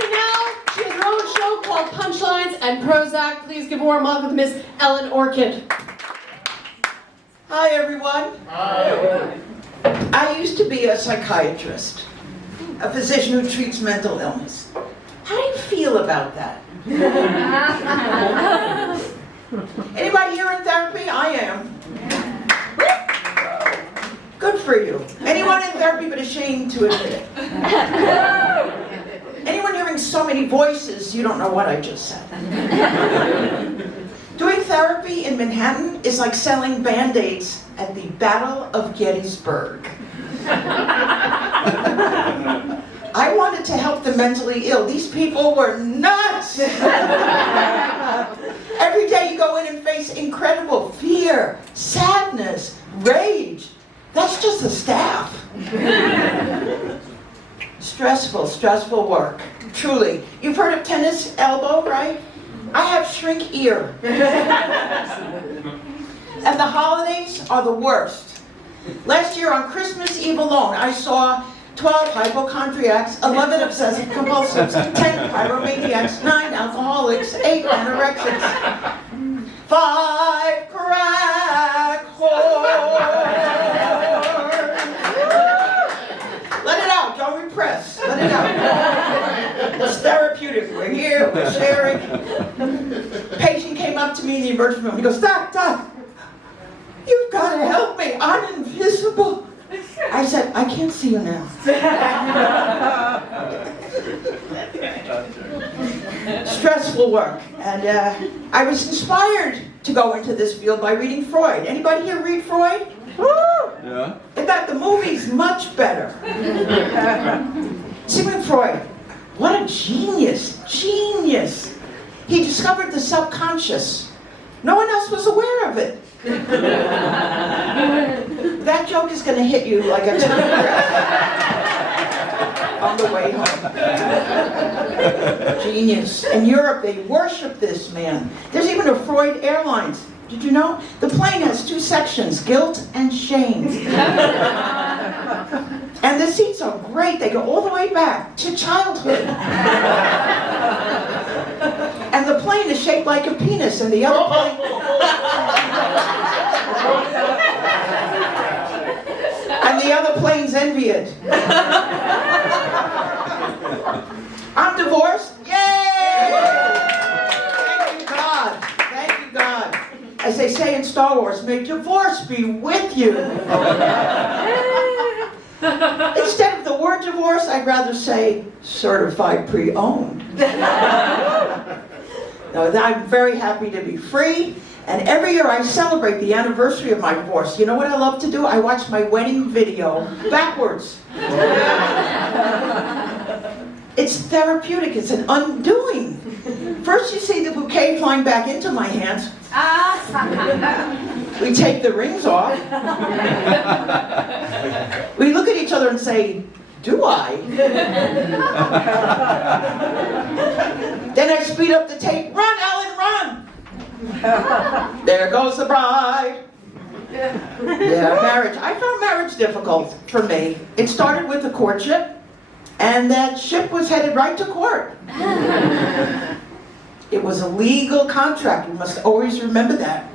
SNL. She has her own show called Punchlines and Prozac. Please give a warm welcome to Miss Ellen Orchid. Hi, everyone. Hi. I used to be a psychiatrist, a physician who treats mental illness. How do you feel about that? Anybody here in therapy? I am. Good for you. Anyone in therapy but ashamed to admit it? Anyone hearing so many voices, you don't know what I just said. Doing therapy in Manhattan is like selling Band-Aids at the Battle of Gettysburg. I wanted to help the mentally ill. These people were nuts! Every day you go in and face incredible fear, sadness, rage. That's just the staff. Stressful work. Truly. You've heard of tennis elbow, right? I have shrink ear. And the holidays are the worst. Last year on Christmas Eve alone, I saw 12 hypochondriacs, 11 obsessive compulsives, 10 pyromaniacs, 9 alcoholics, 8 anorexics, 5 crack whores. Let it out, don't repress. Let it out. It's therapeutic. We're here, we're sharing. Patient came up to me in the emergency room. He goes, Doc, you've got to help me. I'm invisible. I said, I can't see you now. Stressful work. And I was inspired to go into this field by reading Freud. Anybody here read Freud? Woo! Yeah. In fact, the movie's much better. Sigmund Freud, what a genius. He discovered the subconscious. No one else was aware of it. That joke is going to hit you like a ton of bricks on the way home. Genius. In Europe, they worship this man. There's even a Freud Airlines. Did you know? The plane has 2 sections, guilt and shame. And the seats are great. They go all the way back to childhood. And the plane is shaped like a penis, and the other plane... And the other planes envy it. I'm divorced. Yay! Thank you, God. Thank you, God. As they say in Star Wars, may divorce be with you. Instead of the word divorce, I'd rather say certified pre-owned. No, I'm very happy to be free. And every year I celebrate the anniversary of my divorce. You know what I love to do? I watch my wedding video backwards. It's therapeutic. It's an undoing. First you see the bouquet flying back into my hands. We take the rings off. We look at each other and say, do I? Then I speed up the tape. Run, Ellen, run! There goes the bride. Yeah, marriage. I found marriage difficult for me. It started with a courtship, and that ship was headed right to court. It was a legal contract. You must always remember that.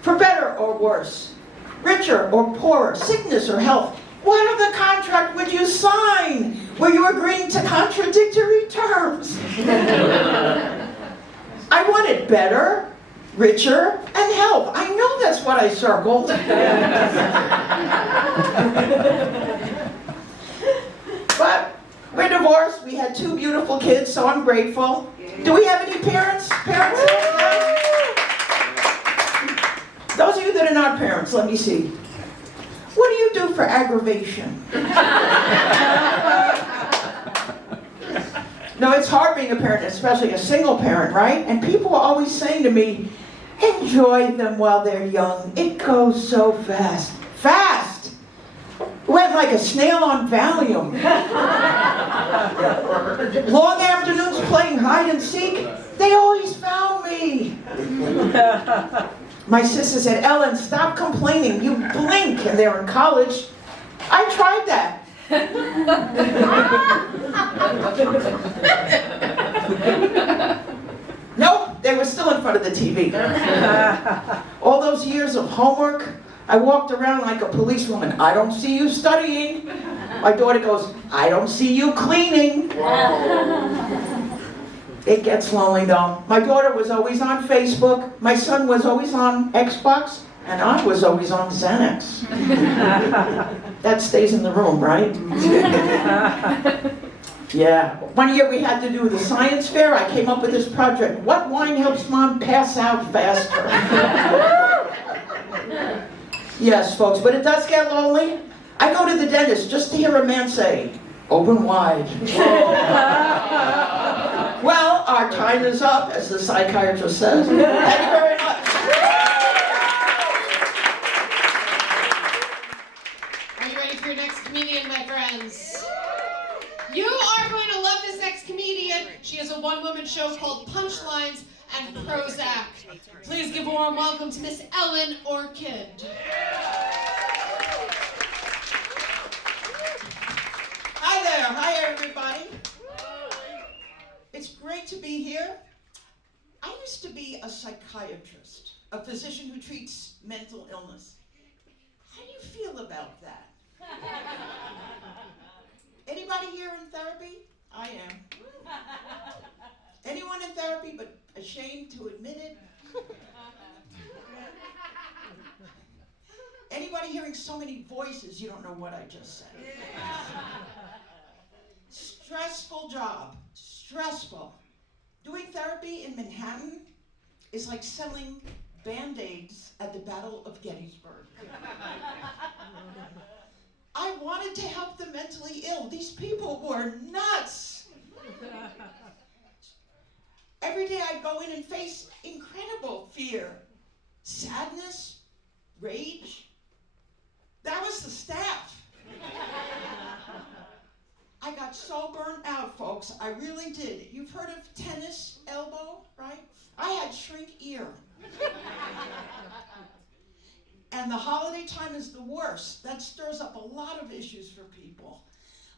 For better or worse, richer or poorer, sickness or health, what other contract would you sign? Were you agreeing to contradictory terms? I wanted better, richer, and health. I know that's what I circled. But we're divorced. We had 2 beautiful kids, so I'm grateful. Do we have any parents? Those of you that are not parents, let me see. What do you do for aggravation? No, it's hard being a parent, especially a single parent, right? And people are always saying to me, enjoy them while they're young. It goes so fast. Fast! Went like a snail on Valium. Long afternoons playing hide and seek. They always found me. My sister said, Ellen, stop complaining. You blink and they're in college. I tried that. TV. All those years of homework, I walked around like a policewoman. I don't see you studying. My daughter goes, I don't see you cleaning. It gets lonely though. My daughter was always on Facebook. My son was always on Xbox. And I was always on Xanax. That stays in the room, right? Yeah. One year we had to do the science fair. I came up with this project. What wine helps mom pass out faster? Yes, folks, but it does get lonely. I go to the dentist just to hear a man say, open wide. Well, our time is up, as the psychiatrist says. Thank you very much. Are you ready for your next comedian, my friends? You are going to love this next comedian. She has a one-woman show called Punchlines and Prozac. Please give a warm welcome to Miss Ellen Orchid. Hi there. Hi, everybody. It's great to be here. I used to be a psychiatrist, a physician who treats mental illness. How do you feel about that? Anybody here in therapy? I am. Anyone in therapy but ashamed to admit it? Anybody hearing so many voices you don't know what I just said? Stressful job. Stressful. Doing therapy in Manhattan is like selling Band-Aids at the Battle of Gettysburg. I wanted to help the mentally ill. These people were nuts. Every day I'd go in and face incredible fear, sadness, rage. That was the staff. I got so burnt out, folks. I really did. You've heard of tennis elbow, right? I had shrink ear. And the holiday time is the worst. That stirs up a lot of issues for people.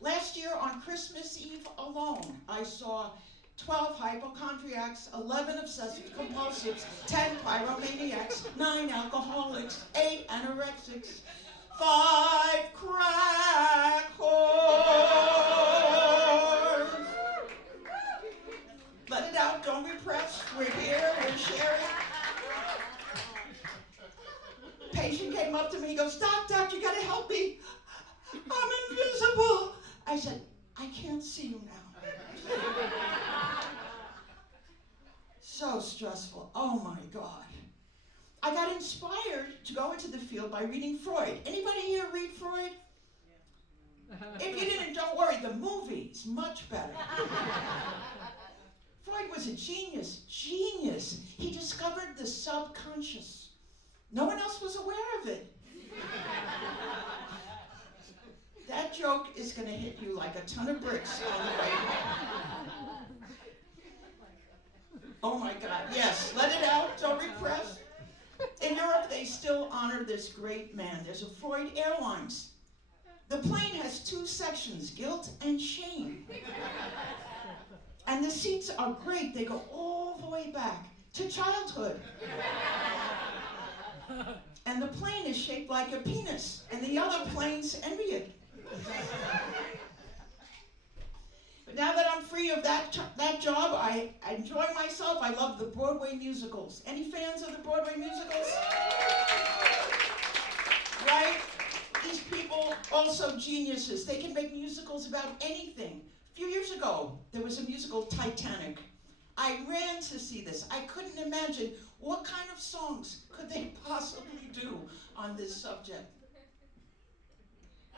Last year on Christmas Eve alone, I saw 12 hypochondriacs, 11 obsessive compulsives, 10 pyromaniacs, 9 alcoholics, 8 anorexics, 5 crack whores. Let it out, don't repress. We're here, we're sharing. Patient came up to me, he goes, Doc, you gotta help me. I'm invisible. I said, I can't see you now. So stressful, oh my God. I got inspired to go into the field by reading Freud. Anybody here read Freud? If you didn't, don't worry, the movie's much better. Freud was a genius. He discovered the subconscious. No one else was aware of it. That joke is going to hit you like a ton of bricks on the way home. Oh my God, yes, let it out, don't repress. In Europe, they still honor this great man. There's a Freud Airlines. The plane has 2 sections, guilt and shame. And the seats are great. They go all the way back to childhood. And the plane is shaped like a penis, and the other planes envy it. But now that I'm free of that job, I enjoy myself. I love the Broadway musicals. Any fans of the Broadway musicals? Right? These people, also geniuses. They can make musicals about anything. A few years ago, there was a musical, Titanic. I ran to see this. I couldn't imagine what kind of songs could they possibly do on this subject.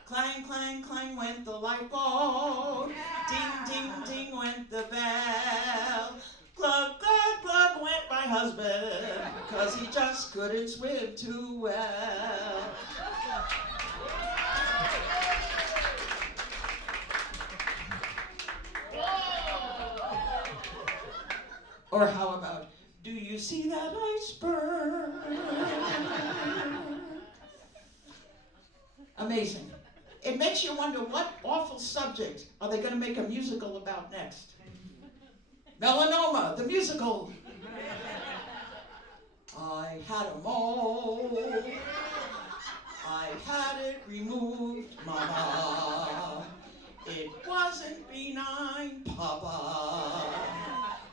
Clang, clang, clang went the light bulb. Ding, ding, ding went the bell. Glug, glug, glug went my husband, because he just couldn't swim too well. Or how about, do you see that iceberg? Amazing. It makes you wonder, what awful subject are they going to make a musical about next? Melanoma, the musical. I had a mole. I had it removed, Mama. It wasn't benign, Papa.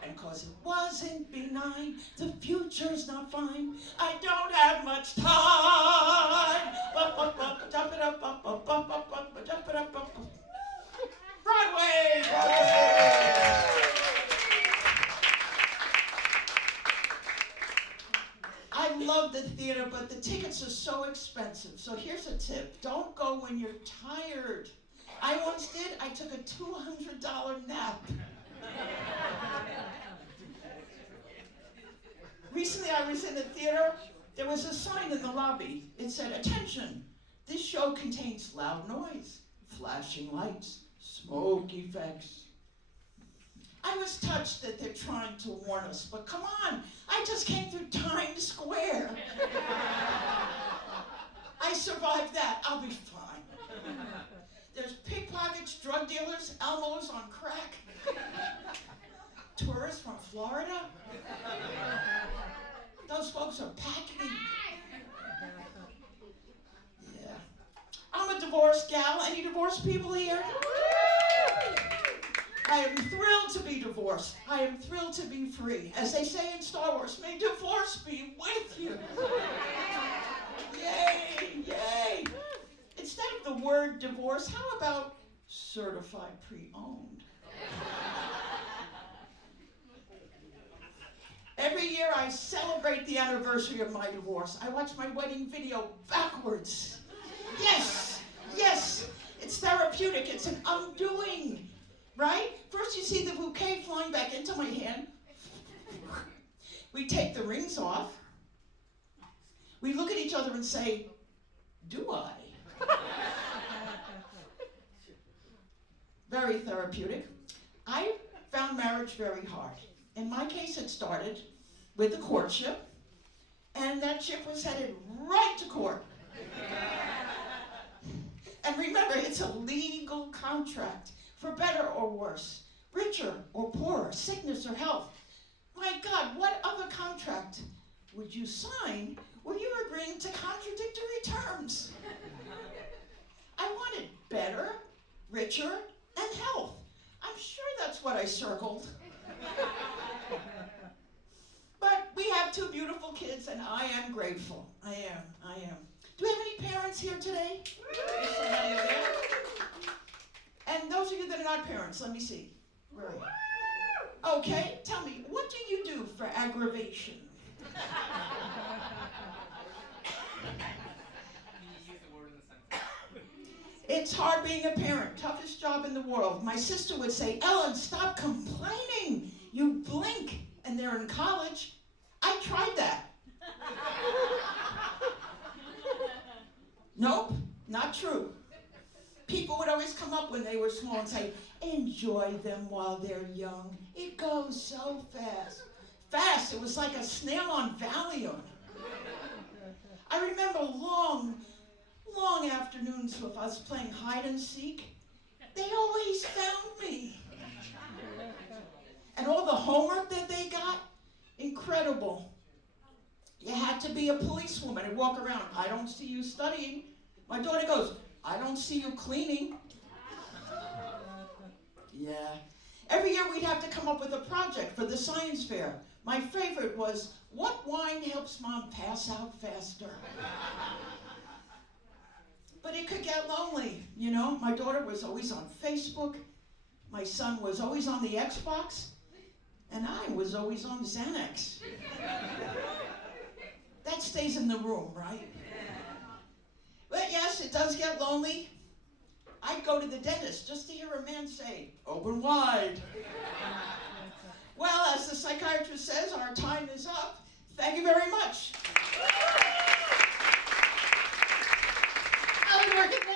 And 'cause it wasn't benign, the future's not fine. I don't have much time. Broadway! I love the theater, but the tickets are so expensive. So here's a tip. Don't go when you're tired. I once did. I took a $200 nap. Recently, I was in the theater. There was a sign in the lobby. It said, "Attention, this show contains loud noise, flashing lights, smoke effects." I was touched that they're trying to warn us, but come on, I just came through Times Square. I survived that. I'll be fine. There's pickpockets, drug dealers, Elmos on crack, tourists from Florida. Those folks are packing. Yeah. I'm a divorced gal. Any divorced people here? I am thrilled to be divorced. I am thrilled to be free. As they say in Star Wars, may divorce be with you. Yay, yay. Instead of the word divorce, how about certified pre-owned? Every year I celebrate the anniversary of my divorce. I watch my wedding video backwards. Yes, yes, it's therapeutic. It's an undoing, right? First you see the bouquet flying back into my hand. We take the rings off. We look at each other and say, do I? Very therapeutic. I found marriage very hard. In my case, it started with the courtship, and that ship was headed right to court. And remember, it's a legal contract, for better or worse, richer or poorer, sickness or health. My God, what other contract would you sign where you were agreeing to contradictory terms? I wanted better, richer, and health. I'm sure that's what I circled. But we have two beautiful kids, and I am grateful. I am. Do we have any parents here today? There's somebody over there. And those of you that are not parents, let me see. Where are you? Okay, tell me, what do you do for aggravation? It's hard being a parent, toughest job in the world. My sister would say, Ellen, stop complaining. You blink and they're in college. I tried that. Nope, not true. People would always come up when they were small and say, enjoy them while they're young. It goes so fast. Fast, it was like a snail on Valium. I remember long afternoons with us playing hide and seek. They always found me. And all the homework that they got, incredible. You had to be a policewoman and walk around. I don't see you studying. My daughter goes, I don't see you cleaning. Yeah. Every year we'd have to come up with a project for the science fair. My favorite was, what wine helps Mom pass out faster? But it could get lonely, you know. My daughter was always on Facebook. My son was always on the Xbox. And I was always on Xanax. That stays in the room, right? But yes, it does get lonely. I'd go to the dentist just to hear a man say, open wide. Well, as the psychiatrist says, our time is up. Thank you very much. Orchid.